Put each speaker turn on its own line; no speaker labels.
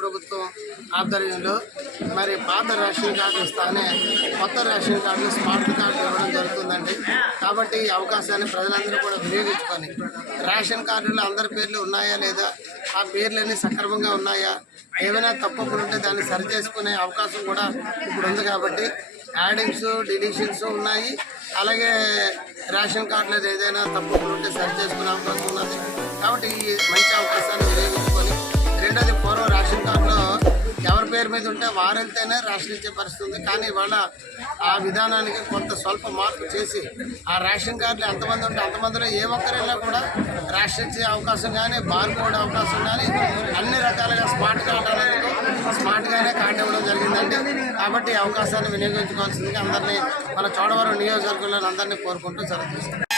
ప్రభుత్వం ఆధ్వర్యంలో మరి పాత రేషన్ కార్డు ఇస్తానే కొత్త రేషన్ కార్డులు స్మార్ట్ కార్డు ఇవ్వడం జరుగుతుందండి. కాబట్టి ఈ అవకాశాన్ని ప్రజలందరూ కూడా వినియోగించుకొని రేషన్ కార్డులో అందరి పేర్లు ఉన్నాయా లేదా ఆ పేర్లన్నీ సక్రమంగా ఉన్నాయా ఏమైనా తప్పకుండా ఉంటే దాన్ని సరి చేసుకునే అవకాశం కూడా ఇప్పుడు ఉంది కాబట్టి యాడింగ్స్ డిలీషన్స్ ఉన్నాయి. అలాగే రేషన్ కార్డులో ఏదైనా తప్పులు ఉంటే సరి చేసుకునే అవకాశం ఉన్నది. కాబట్టి ఈ మంచి అవకాశం మీద ఉంటే వారు రేషన్ ఇచ్చే పరిస్థితి ఉంది. కానీ ఇవాళ ఆ విధానానికి కొంత స్వల్ప మార్పు చేసి ఆ రేషన్ కార్డులు ఎంతమంది ఉంటే అంతమందిలో ఏ ఒక్కరైనా కూడా రేషన్ ఇచ్చే అవకాశం కానీ బార్ కోడ్ అవకాశం కానీ అన్ని రకాలుగా స్మార్ట్ కార్డు అనేది స్మార్ట్గానే కార్డు ఇవ్వడం జరిగిందండి. కాబట్టి అవకాశాన్ని వినియోగించుకోవాల్సిందిగా అందరినీ మన చోడవరం నియోజకవర్గంలో అందరినీ కోరుకుంటూ సెలవు